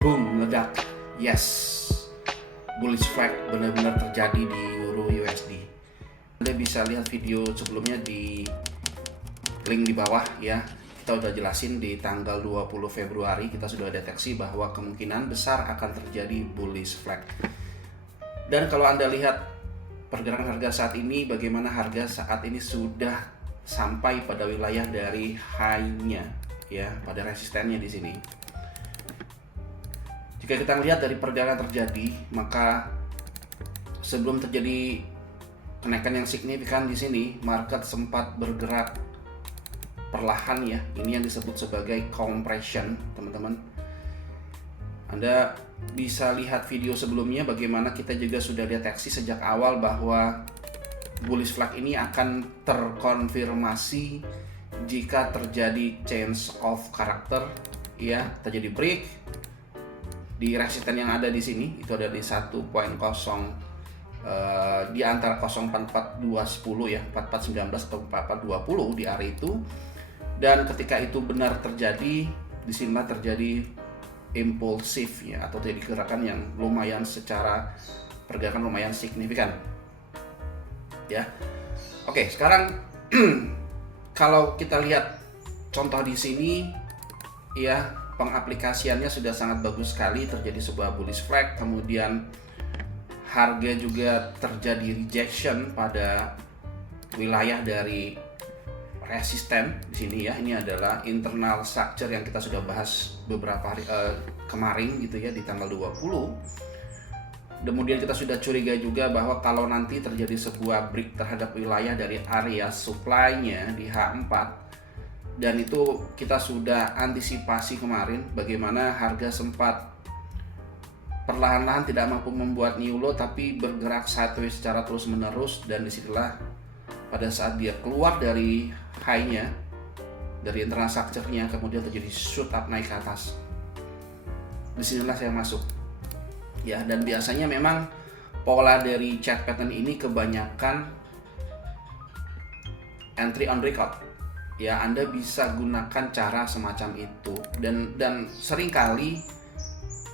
Boom, meledak. Yes, bullish flag benar-benar terjadi di Euro USD. Anda bisa lihat video sebelumnya di link di bawah ya. Kita udah jelasin di tanggal 20 Februari kita sudah deteksi bahwa kemungkinan besar akan terjadi bullish flag. Dan kalau Anda lihat pergerakan harga saat ini, bagaimana harga saat ini sudah sampai pada wilayah dari high-nya ya, pada resistennya di sini. Jika kita lihat dari pergerakan terjadi, maka sebelum terjadi kenaikan yang signifikan di sini, market sempat bergerak perlahan ya. Ini yang disebut sebagai compression, teman-teman. Anda bisa lihat video sebelumnya bagaimana kita juga sudah deteksi sejak awal bahwa bullish flag ini akan terkonfirmasi jika terjadi change of character ya, terjadi break di resisten yang ada di sini. Itu ada di 1.0 di antara 0.44210 ya, 4419 atau 4420 di area itu. Dan ketika itu benar terjadi, disinilah terjadi impulsif ya, atau terjadi gerakan yang lumayan secara pergerakan lumayan signifikan ya. Oke, sekarang kalau kita lihat contoh di sini ya, pengaplikasiannya sudah sangat bagus sekali, terjadi sebuah bullish flag, kemudian harga juga terjadi rejection pada wilayah dari resisten di sini ya. Ini adalah internal structure yang kita sudah bahas beberapa hari kemarin gitu ya, di tanggal 20. Kemudian kita sudah curiga juga bahwa kalau nanti terjadi sebuah break terhadap wilayah dari area supply-nya di H4, dan itu kita sudah antisipasi kemarin bagaimana harga sempat perlahan-lahan tidak mampu membuat new low tapi bergerak sideways secara terus-menerus, dan disitulah pada saat dia keluar dari high-nya, dari internal structure-nya, kemudian terjadi shoot up naik ke atas. Disinilah saya masuk ya. Dan biasanya memang pola dari chart pattern ini kebanyakan entry on breakout ya. Anda bisa gunakan cara semacam itu, dan seringkali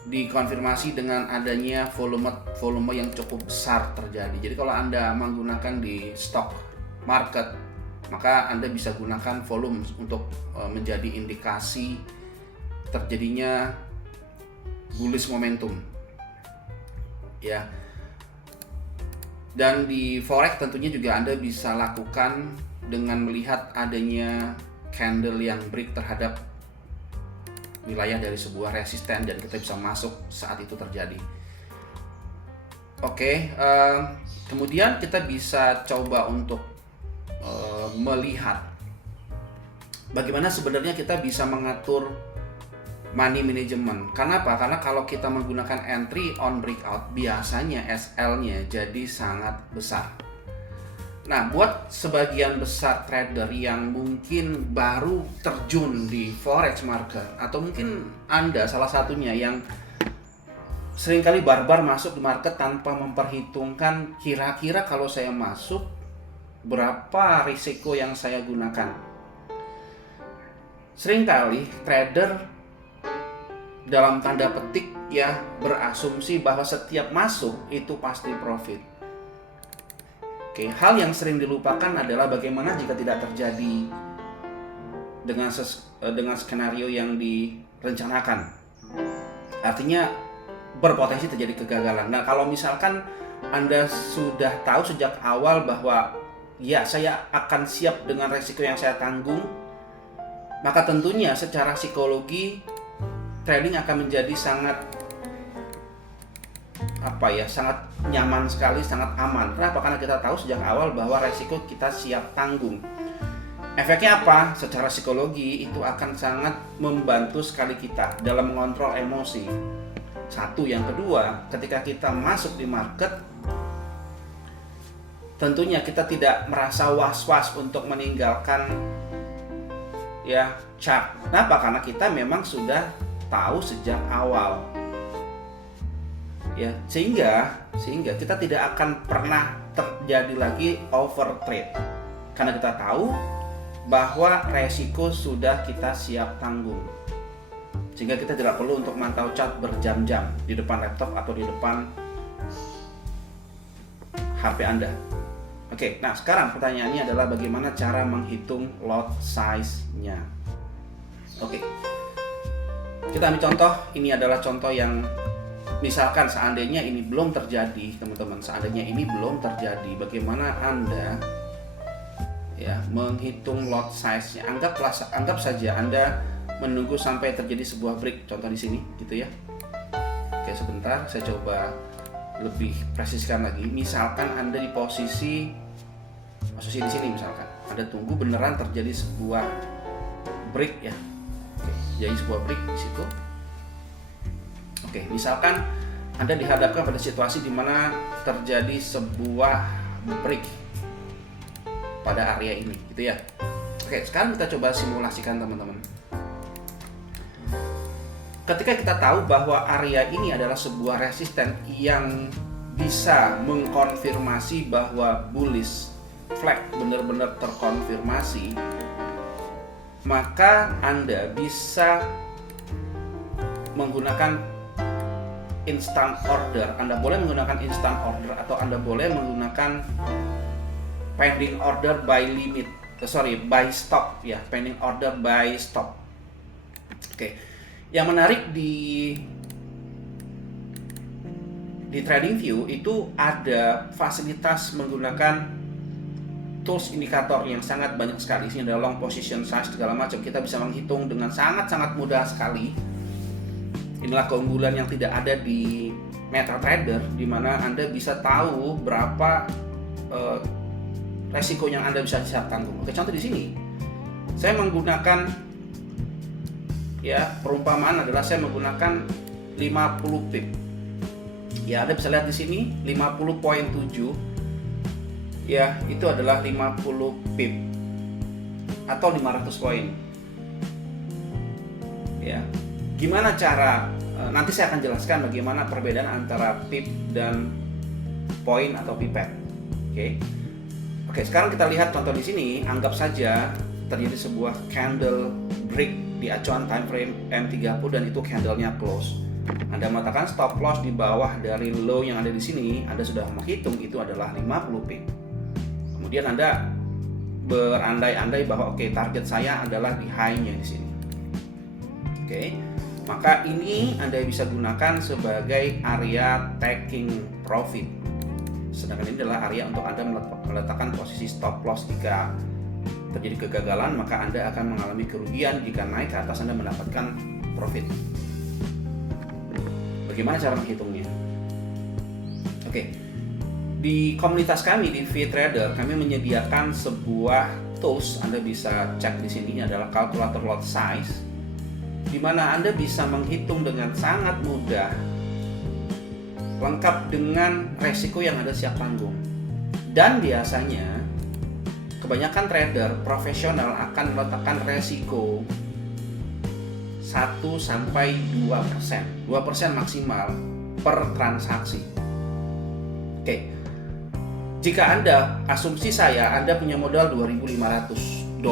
dikonfirmasi dengan adanya volume yang cukup besar terjadi. Jadi kalau Anda menggunakan di stock market, maka Anda bisa gunakan volume untuk menjadi indikasi terjadinya bullish momentum ya. Dan di forex tentunya juga Anda bisa lakukan dengan melihat adanya candle yang break terhadap wilayah dari sebuah resisten, dan kita bisa masuk saat itu terjadi. Oke, kemudian kita bisa coba untuk melihat bagaimana sebenarnya kita bisa mengatur money management. Kenapa? Karena kalau kita menggunakan entry on breakout, biasanya SL-nya jadi sangat besar. Nah, buat sebagian besar trader yang mungkin baru terjun di forex market, atau mungkin Anda salah satunya yang seringkali barbar masuk di market tanpa memperhitungkan kira-kira kalau saya masuk berapa risiko yang saya gunakan. Seringkali trader dalam tanda petik ya berasumsi bahwa setiap masuk itu pasti profit. Oke, hal yang sering dilupakan adalah bagaimana jika tidak terjadi dengan skenario yang direncanakan. Artinya berpotensi terjadi kegagalan. Nah, kalau misalkan Anda sudah tahu sejak awal bahwa ya, saya akan siap dengan resiko yang saya tanggung, maka tentunya secara psikologi trading akan menjadi sangat sangat nyaman sekali, sangat aman. Kenapa? Karena kita tahu sejak awal bahwa resiko kita siap tanggung. Efeknya apa? Secara psikologi itu akan sangat membantu sekali kita dalam mengontrol emosi. Satu, yang kedua, ketika kita masuk di market, tentunya kita tidak merasa was-was untuk meninggalkan ya chart. Kenapa? Karena kita memang sudah tahu sejak awal. Ya, sehingga kita tidak akan pernah terjadi lagi overtrade, karena kita tahu bahwa resiko sudah kita siap tanggung. sehingga kita tidak perlu untuk mantau chart berjam-jam di depan laptop atau di depan HP Anda. Oke, nah sekarang pertanyaannya adalah bagaimana cara menghitung lot size-nya. Oke, kita ambil contoh. Ini adalah contoh yang misalkan seandainya ini belum terjadi, teman-teman. Seandainya ini belum terjadi, bagaimana Anda ya menghitung lot size-nya? Anggap saja Anda menunggu sampai terjadi sebuah break, contoh di sini, gitu ya. Oke, sebentar, saya coba lebih presiskan lagi. Misalkan Anda di posisi di sini, misalkan Anda tunggu beneran terjadi sebuah break ya. Oke, jadi sebuah break di situ. Oke, misalkan Anda dihadapkan pada situasi di mana terjadi sebuah break pada area ini, gitu ya. Oke, sekarang kita coba simulasikan, teman-teman. Ketika kita tahu bahwa area ini adalah sebuah resisten yang bisa mengkonfirmasi bahwa bullish flag benar-benar terkonfirmasi, maka Anda bisa menggunakan instant order. Anda boleh menggunakan instant order atau Anda boleh menggunakan pending order by by stop ya, pending order by stop. Oke. Yang menarik di TradingView itu ada fasilitas menggunakan tools indikator yang sangat banyak sekali. Ini ada long position size segala macam. Kita bisa menghitung dengan sangat-sangat mudah sekali. Inilah keunggulan yang tidak ada di MetaTrader, di mana Anda bisa tahu berapa resiko yang Anda bisa siap tanggung. Oke, contoh di sini, saya menggunakan perumpamaan adalah saya menggunakan 50 pip. Ya, Anda bisa lihat di sini 50.7. Ya, itu adalah 50 pip atau 500 poin. Ya. Gimana cara nanti saya akan jelaskan bagaimana perbedaan antara pip dan poin atau pipet. Oke, sekarang kita lihat contoh di sini. Anggap saja terjadi sebuah candle break di acuan time frame M30 dan itu candlenya close. Anda meletakkan stop loss di bawah dari low yang ada di sini. Anda sudah menghitung itu adalah 50 pip. Kemudian Anda berandai-andai bahwa target saya adalah di high-nya di sini. Maka ini Anda bisa gunakan sebagai area taking profit. Sedangkan ini adalah area untuk Anda meletakkan posisi stop loss jika terjadi kegagalan, maka Anda akan mengalami kerugian. Jika naik ke atas, Anda mendapatkan profit. Bagaimana cara menghitungnya? Di komunitas kami di VTrader, kami menyediakan sebuah tools. Anda bisa cek di sini, adalah kalkulator lot size, di mana Anda bisa menghitung dengan sangat mudah, lengkap dengan resiko yang Anda siap tanggung. Dan biasanya kebanyakan trader profesional akan meletakkan resiko 1-2%, 2% maksimal per transaksi. Jika Anda, asumsi saya, Anda punya modal $2.500,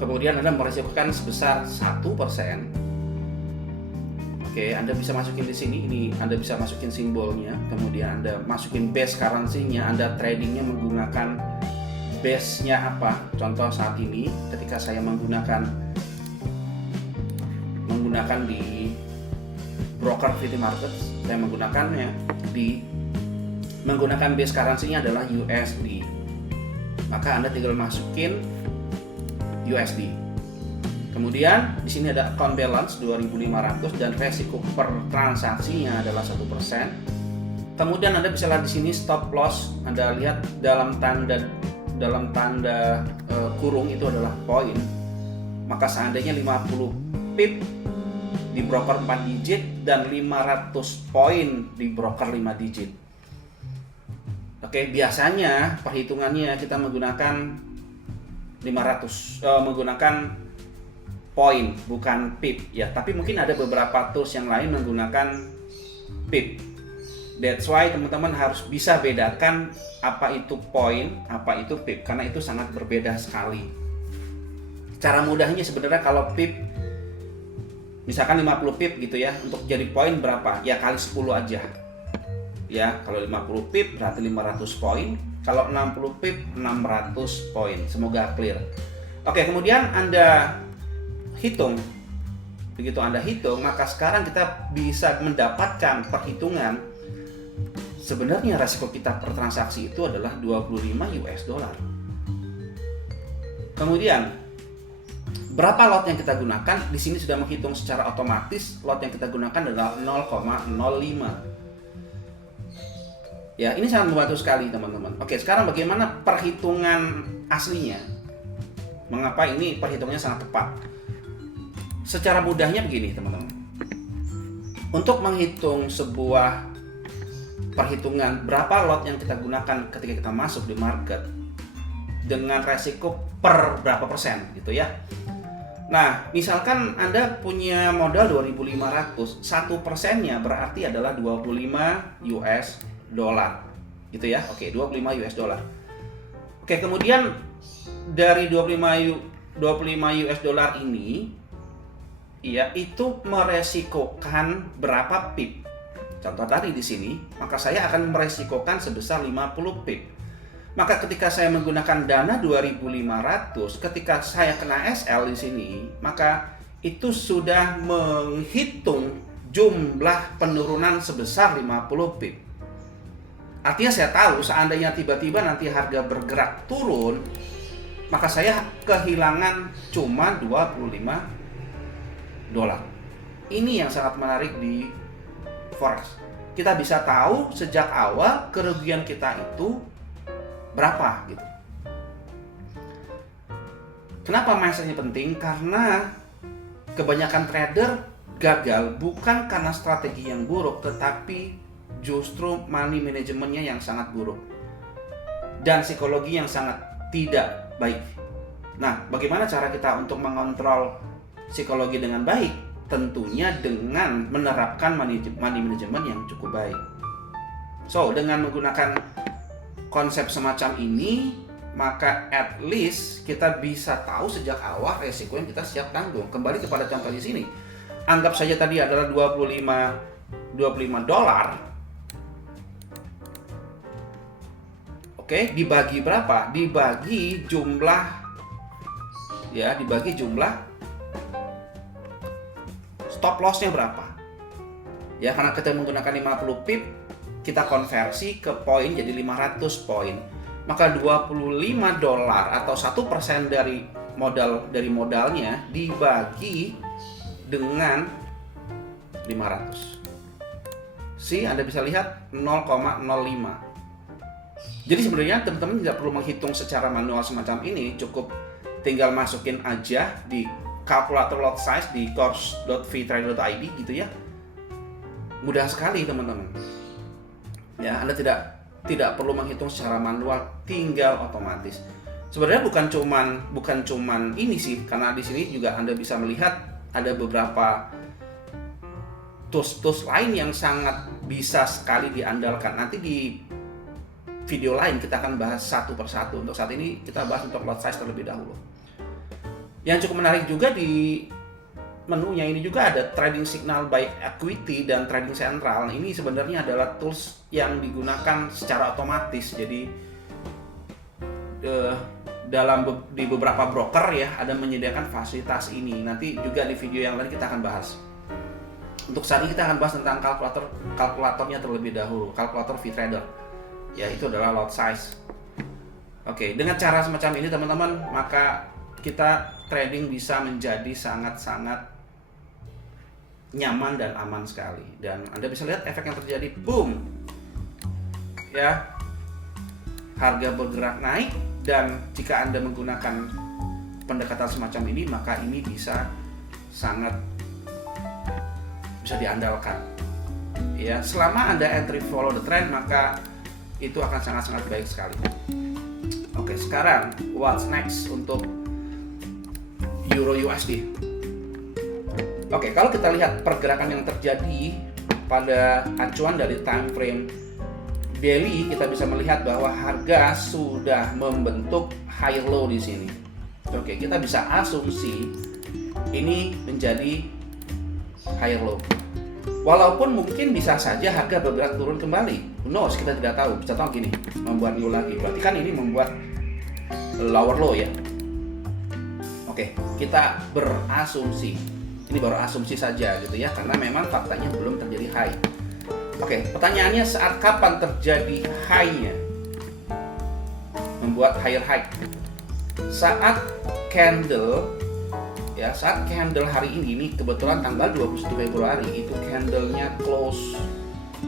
kemudian Anda meresikokan sebesar 1%. Anda bisa masukin di sini, ini Anda bisa masukin simbolnya, kemudian Anda masukin base currency-nya, Anda tradingnya menggunakan base-nya apa? Contoh saat ini, ketika saya menggunakan di broker VT Markets, saya menggunakan base currency-nya adalah USD. Maka Anda tinggal masukin USD. Kemudian di sini ada account balance 2.500 dan resiko per transaksinya adalah 1%. Kemudian Anda bisa lihat di sini stop loss. Anda lihat dalam tanda kurung itu adalah poin. Maka seandainya 50 pip di broker 4 digit dan 500 poin di broker 5 digit. Biasanya perhitungannya kita menggunakan 500 menggunakan poin, bukan pip ya, tapi mungkin ada beberapa tools yang lain menggunakan pip. That's why teman-teman harus bisa bedakan apa itu poin, apa itu pip, karena itu sangat berbeda sekali. Cara mudahnya sebenarnya kalau pip Misalkan 50 pip gitu ya, untuk jadi poin berapa? Ya kali 10 aja. Ya, kalau 50 pip berarti 500 poin, kalau 60 pip 600 poin. Semoga clear. Oke, kemudian Anda hitung. Begitu Anda hitung, maka sekarang kita bisa mendapatkan perhitungan sebenarnya resiko kita per transaksi itu adalah 25 US dollar. Kemudian berapa lot yang kita gunakan? Di sini sudah menghitung secara otomatis. Lot yang kita gunakan adalah 0,05. Ya, ini sangat membantu sekali teman-teman. Oke, sekarang bagaimana perhitungan aslinya? Mengapa ini perhitungannya sangat tepat? Secara mudahnya begini teman-teman. Untuk menghitung sebuah perhitungan berapa lot yang kita gunakan ketika kita masuk di market dengan resiko per berapa persen gitu ya. Nah, misalkan Anda punya modal 2.500, 1%-nya berarti adalah 25 US dollar. Gitu ya. Oke, 25 US dollar. Oke, kemudian dari 25 US dollar ini ya itu meresikokan berapa pip. Contoh tadi di sini, maka saya akan meresikokan sebesar 50 pip. Maka ketika saya menggunakan dana 2.500, ketika saya kena SL di sini, maka itu sudah menghitung jumlah penurunan sebesar 50 pip. Artinya saya tahu seandainya tiba-tiba nanti harga bergerak turun, maka saya kehilangan cuma 25 dolar. Ini yang sangat menarik di Forex. Kita bisa tahu sejak awal kerugian kita itu berapa gitu. Kenapa mindsetnya penting? Karena kebanyakan trader gagal bukan karena strategi yang buruk, tetapi justru money manajemennya yang sangat buruk dan psikologi yang sangat tidak baik. Nah, bagaimana cara kita untuk mengontrol psikologi dengan baik? Tentunya dengan menerapkan money management yang cukup baik. So, dengan menggunakan konsep semacam ini, maka at least kita bisa tahu sejak awal resiko yang kita siap tanggung. Kembali kepada contoh di sini. Anggap saja tadi adalah 25 dolar. Oke, dibagi berapa? Dibagi jumlah stop loss-nya berapa? Ya, karena kita menggunakan 50 pip, kita konversi ke poin jadi 500 poin. Maka 25 dolar atau 1% dari modalnya dibagi dengan 500. Anda bisa lihat 0,05. Jadi sebenarnya teman-teman tidak perlu menghitung secara manual semacam ini, cukup tinggal masukin aja di kalkulator lot size di course.vtrader.id gitu ya. Mudah sekali teman-teman. Ya, Anda tidak perlu menghitung secara manual, tinggal otomatis. Sebenarnya bukan cuman ini sih, karena di sini juga Anda bisa melihat ada beberapa tools lain yang sangat bisa sekali diandalkan. Nanti di video lain kita akan bahas satu persatu. Untuk saat ini kita bahas untuk lot size terlebih dahulu. Yang cukup menarik juga di menunya ini juga ada trading signal by equity dan trading central. Ini sebenarnya adalah tools yang digunakan secara otomatis. Jadi di beberapa broker ya ada menyediakan fasilitas ini. Nanti juga di video yang lain kita akan bahas. Untuk saat ini kita akan bahas tentang kalkulatornya terlebih dahulu, kalkulator VTrader. Ya, itu adalah lot size. Oke, dengan cara semacam ini teman-teman, maka kita trading bisa menjadi sangat-sangat nyaman dan aman sekali. Dan Anda bisa lihat efek yang terjadi, boom. Ya. Harga bergerak naik, dan jika Anda menggunakan pendekatan semacam ini, maka ini bisa diandalkan. Ya, selama Anda entry follow the trend, maka itu akan sangat-sangat baik sekali. Oke, sekarang what's next untuk Euro USD? Oke, kalau kita lihat pergerakan yang terjadi pada acuan dari time frame daily, kita bisa melihat bahwa harga sudah membentuk high low di sini. Oke, kita bisa asumsi ini menjadi higher low. Walaupun mungkin bisa saja harga bergerak turun kembali, who knows, kita tidak tahu. Bisa tahu gini, membuat new lagi, berarti kan ini membuat lower low ya. Oke, kita berasumsi, ini baru asumsi saja gitu ya, karena memang faktanya belum terjadi high. Oke, pertanyaannya saat kapan terjadi high-nya? Membuat higher high. Saat candle ya, saat candle hari ini kebetulan tanggal 21 Februari itu candlenya close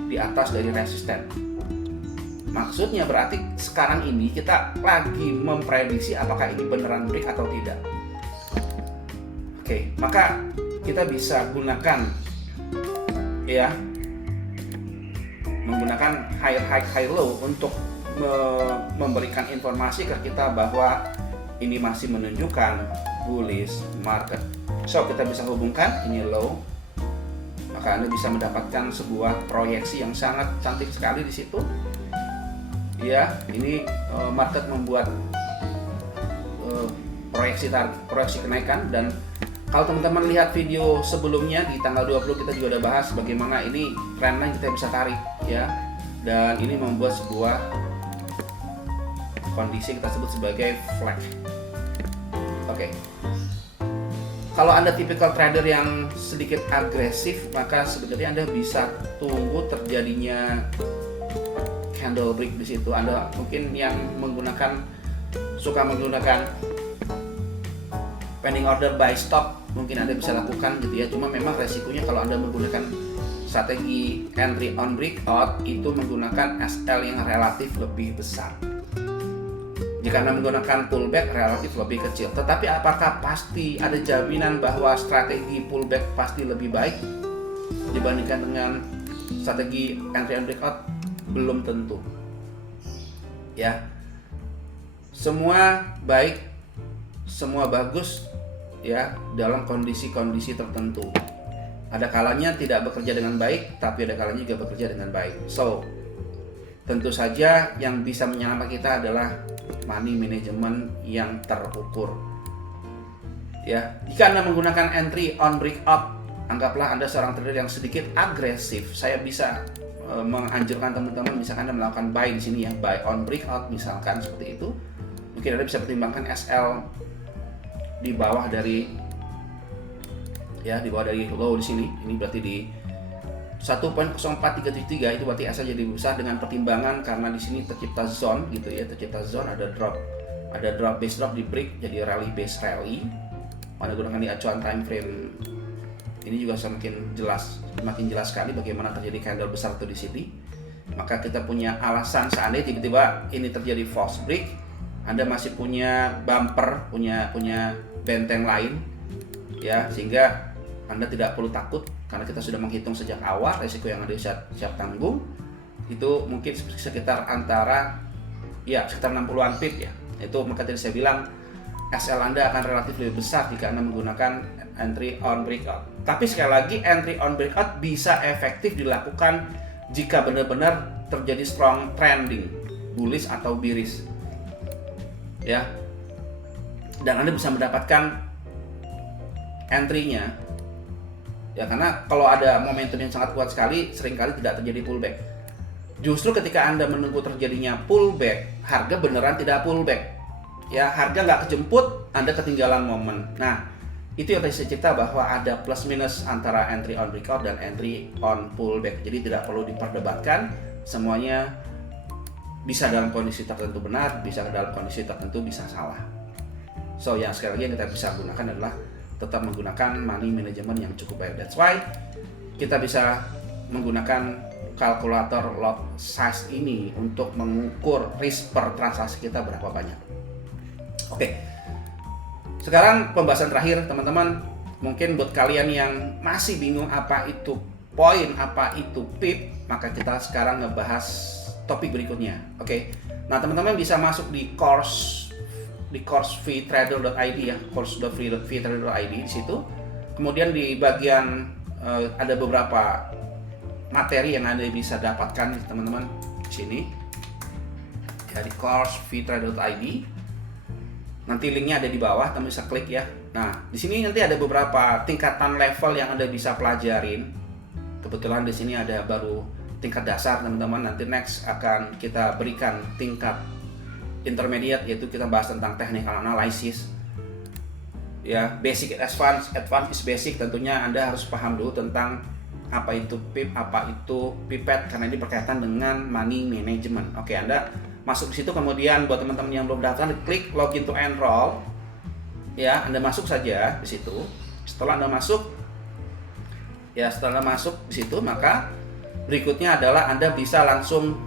di atas dari resisten. Maksudnya berarti sekarang ini kita lagi memprediksi apakah ini beneran break atau tidak. Oke, maka kita bisa gunakan ya, menggunakan higher high high low untuk memberikan informasi ke kita bahwa ini masih menunjukkan bullish market. So kita bisa hubungkan ini low, maka Anda bisa mendapatkan sebuah proyeksi yang sangat cantik sekali di situ. Ya, ini market membuat proyeksi kenaikan. Dan kalau teman-teman lihat video sebelumnya di tanggal 20 kita juga udah bahas bagaimana ini trendline kita bisa tarik ya. Dan ini membuat sebuah kondisi kita sebut sebagai flag. Oke. Kalau Anda tipikal trader yang sedikit agresif, maka sebenarnya Anda bisa tunggu terjadinya candle break di situ. Anda mungkin yang suka menggunakan pending order buy stop, mungkin Anda bisa lakukan gitu ya. Cuma memang resikonya kalau Anda menggunakan strategi entry on breakout itu menggunakan SL yang relatif lebih besar. Jika Anda menggunakan pullback relatif lebih kecil. Tetapi apakah pasti ada jaminan bahwa strategi pullback pasti lebih baik dibandingkan dengan strategi entry on breakout? Belum tentu. Ya. Semua baik, semua bagus ya dalam kondisi-kondisi tertentu. Ada kalanya tidak bekerja dengan baik, tapi ada kalanya juga bekerja dengan baik. So, tentu saja yang bisa menyelamatkan kita adalah money management yang terukur. Ya, jika Anda menggunakan entry on breakout, anggaplah Anda seorang trader yang sedikit agresif. Saya bisa menganjurkan teman-teman misalkan Anda melakukan buy di sini ya, buy on breakout misalkan seperti itu. Mungkin Anda bisa pertimbangkan SL di bawah dari low di sini. Ini berarti di 1.04373 itu berarti SL jadi besar dengan pertimbangan karena di sini tercipta zone gitu ya, tercipta zone, ada drop base drop di break jadi rally base rally. Pada gunakan di acuan time frame ini juga semakin jelas sekali bagaimana terjadi candle besar itu di sini. Maka kita punya alasan seandainya tiba-tiba ini terjadi false break, Anda masih punya bumper, punya benteng lain ya, sehingga Anda tidak perlu takut karena kita sudah menghitung sejak awal resiko yang Anda siap tanggung itu mungkin sekitar sekitar 60-an pip ya. Itu maka tadi saya bilang SL Anda akan relatif lebih besar jika Anda menggunakan entry on breakout. Tapi sekali lagi entry on breakout bisa efektif dilakukan jika benar-benar terjadi strong trending, bullish atau bearish. Ya. Dan Anda bisa mendapatkan entry-nya. Ya, karena kalau ada momentum yang sangat kuat sekali, seringkali tidak terjadi pullback. Justru ketika Anda menunggu terjadinya pullback, harga beneran tidak pullback. Ya, harga nggak kejemput, Anda ketinggalan momen. Nah, itu yang tadi saya cerita bahwa ada plus minus antara entry on breakout dan entry on pullback. Jadi tidak perlu diperdebatkan, semuanya bisa dalam kondisi tertentu benar, bisa dalam kondisi tertentu bisa salah. So, yang sekali lagi yang kita bisa gunakan adalah tetap menggunakan money management yang cukup baik. That's why kita bisa menggunakan kalkulator lot size ini untuk mengukur risk per transaksi kita berapa banyak. Oke. Sekarang pembahasan terakhir teman-teman, mungkin buat kalian yang masih bingung apa itu poin, apa itu pip, maka kita sekarang ngebahas topik berikutnya. Oke. Nah, teman-teman bisa masuk di course freetrader.id ya, course.freetrader.id di situ. Kemudian di bagian ada beberapa materi yang Anda bisa dapatkan teman-teman di sini. Ya, di course freetrader.id. Nanti linknya ada di bawah, teman bisa klik ya. Nah, di sini nanti ada beberapa tingkatan level yang Anda bisa pelajarin. Kebetulan di sini ada baru tingkat dasar, teman-teman. Nanti next akan kita berikan tingkat intermediate, yaitu kita bahas tentang technical analysis. Ya, basic advance is basic. Tentunya Anda harus paham dulu tentang apa itu PIP, apa itu pipet, karena ini berkaitan dengan money management. Oke, Anda masuk di situ, kemudian buat teman-teman yang belum daftar, klik login to enroll. Ya, Anda masuk saja di situ. Setelah Anda masuk di situ, maka berikutnya adalah Anda bisa langsung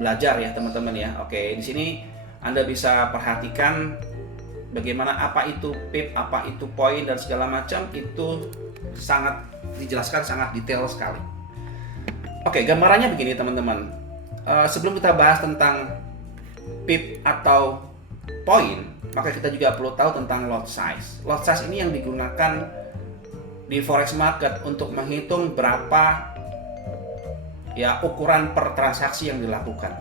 belajar ya, teman-teman ya. Oke, di sini Anda bisa perhatikan bagaimana apa itu PIP, apa itu poin dan segala macam, itu sangat dijelaskan, sangat detail sekali. Oke, gambarannya begini teman-teman. Sebelum kita bahas tentang PIP atau poin, maka kita juga perlu tahu tentang lot size. Lot size ini yang digunakan di forex market untuk menghitung berapa ya ukuran per transaksi yang dilakukan.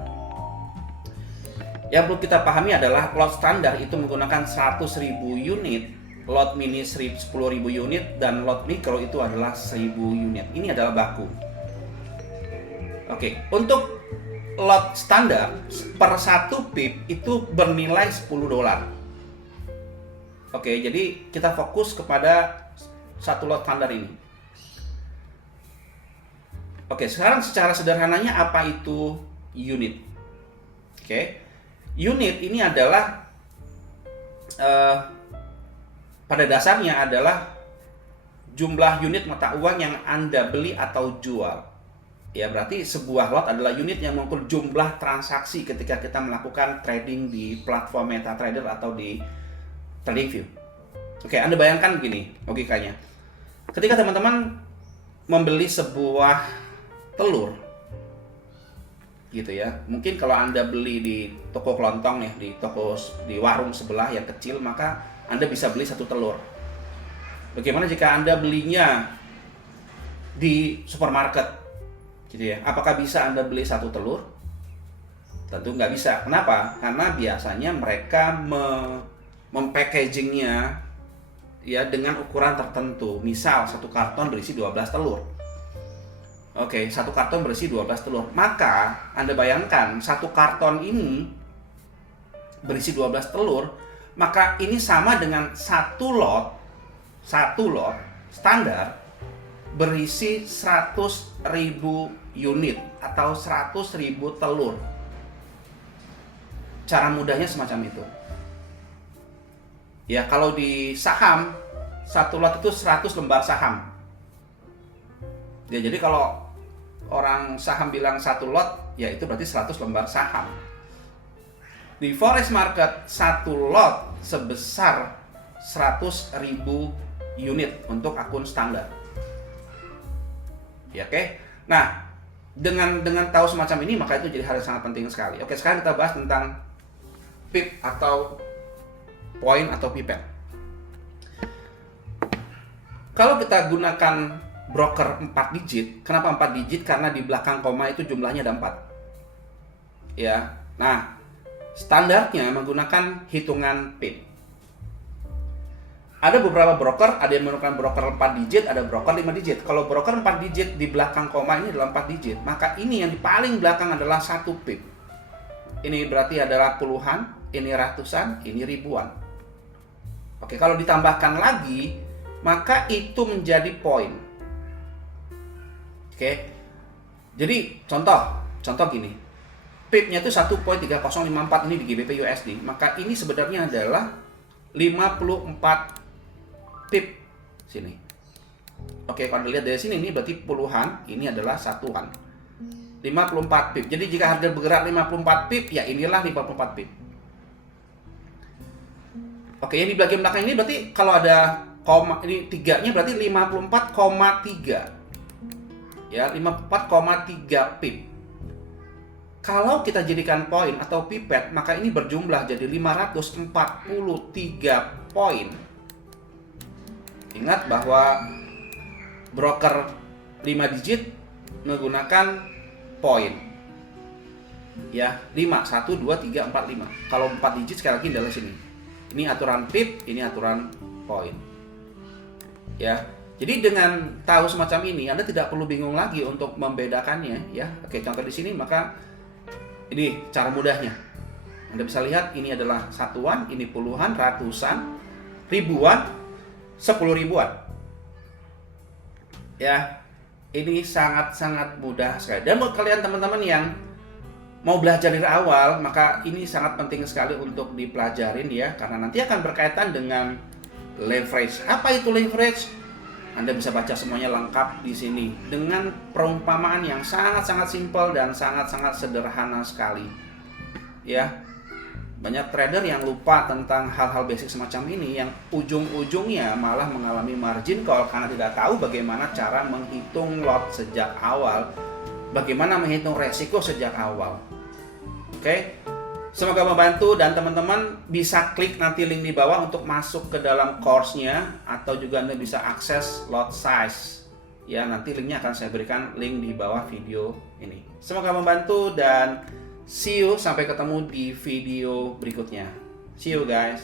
Yang perlu kita pahami adalah lot standar itu menggunakan 100.000 unit, lot mini 10.000 unit, dan lot mikro itu adalah 1.000 unit. Ini adalah baku. Oke, untuk lot standar per 1 pip itu bernilai $10. Oke, jadi kita fokus kepada satu lot standar ini. Oke, sekarang secara sederhananya apa itu unit? Oke, unit ini adalah pada dasarnya adalah jumlah unit mata uang yang Anda beli atau jual. Ya, berarti sebuah lot adalah unit yang mengukur jumlah transaksi ketika kita melakukan trading di platform MetaTrader atau di TradingView. Oke, Anda bayangkan begini logikanya. Ketika teman-teman membeli sebuah telur, gitu ya. Mungkin kalau Anda beli di toko kelontong ya, di warung sebelah yang kecil, maka Anda bisa beli 1 telur. Bagaimana jika Anda belinya di supermarket, gitu ya? Apakah bisa Anda beli 1 telur? Tentu nggak bisa. Kenapa? Karena biasanya mereka mempackagingnya ya dengan ukuran tertentu. Misal 1 karton berisi 12 telur. Oke, 1 karton berisi 12 telur. Maka Anda bayangkan 1 karton ini berisi 12 telur, maka ini sama dengan satu lot standar berisi 100.000 unit atau 100.000 telur. Cara mudahnya semacam itu. Ya, kalau di saham, satu lot itu 100 lembar saham. Ya, jadi kalau orang saham bilang 1 lot, ya itu berarti 100 lembar saham. Di forex market, 1 lot sebesar 100.000 unit untuk akun standar. Ya, oke. Nah, dengan tahu semacam ini, maka itu jadi hal yang sangat penting sekali. Oke, sekarang kita bahas tentang pip atau poin atau pipet. Kalau kita gunakan broker 4 digit, kenapa 4 digit? Karena di belakang koma itu jumlahnya ada 4. Ya. Nah, standarnya menggunakan hitungan pip. Ada beberapa broker, ada yang menggunakan broker 4 digit, ada broker 5 digit. Kalau broker 4 digit di belakang koma ini adalah 4 digit, maka ini yang di paling belakang adalah 1 pip. Ini berarti adalah puluhan, ini ratusan, ini ribuan. Oke, kalau ditambahkan lagi, maka itu menjadi poin. Oke. Jadi contoh gini. PIP-nya itu 1.3054 ini di GBP USD. Maka ini sebenarnya adalah 54 PIP sini. Oke, kalau dilihat dari sini ini berarti puluhan, ini adalah satuan. 54 PIP. Jadi jika harga bergerak 54 PIP, ya inilah 54 PIP. Oke, yang di bagian belakang ini berarti kalau ada koma, ini 3-nya berarti 54,3. Ya, 54,3 pip. Kalau kita jadikan poin atau pipet, maka ini berjumlah jadi 543 poin. Ingat bahwa broker 5 digit menggunakan poin. Ya, 5, 1, 2, 3, 4, 5. Kalau 4 digit sekali lagi adalah sini. Ini aturan pip, ini aturan poin. Ya. Jadi dengan tahu semacam ini, Anda tidak perlu bingung lagi untuk membedakannya, ya. Oke, contoh di sini, maka ini cara mudahnya. Anda bisa lihat ini adalah satuan, ini puluhan, ratusan, ribuan, 10 ribuan. Ya, ini sangat-sangat mudah sekali. Dan buat kalian teman-teman yang mau belajar dari awal, maka ini sangat penting sekali untuk dipelajarin ya, karena nanti akan berkaitan dengan leverage. Apa itu leverage? Anda bisa baca semuanya lengkap di sini dengan perumpamaan yang sangat-sangat simpel dan sangat-sangat sederhana sekali. Ya. Banyak trader yang lupa tentang hal-hal basic semacam ini, yang ujung-ujungnya malah mengalami margin call karena tidak tahu bagaimana cara menghitung lot sejak awal, bagaimana menghitung resiko sejak awal. Oke? Semoga membantu, dan teman-teman bisa klik nanti link di bawah untuk masuk ke dalam course-nya, atau juga Anda bisa akses lot size. Ya, nanti linknya akan saya berikan link di bawah video ini. Semoga membantu dan see you, sampai ketemu di video berikutnya. See you guys.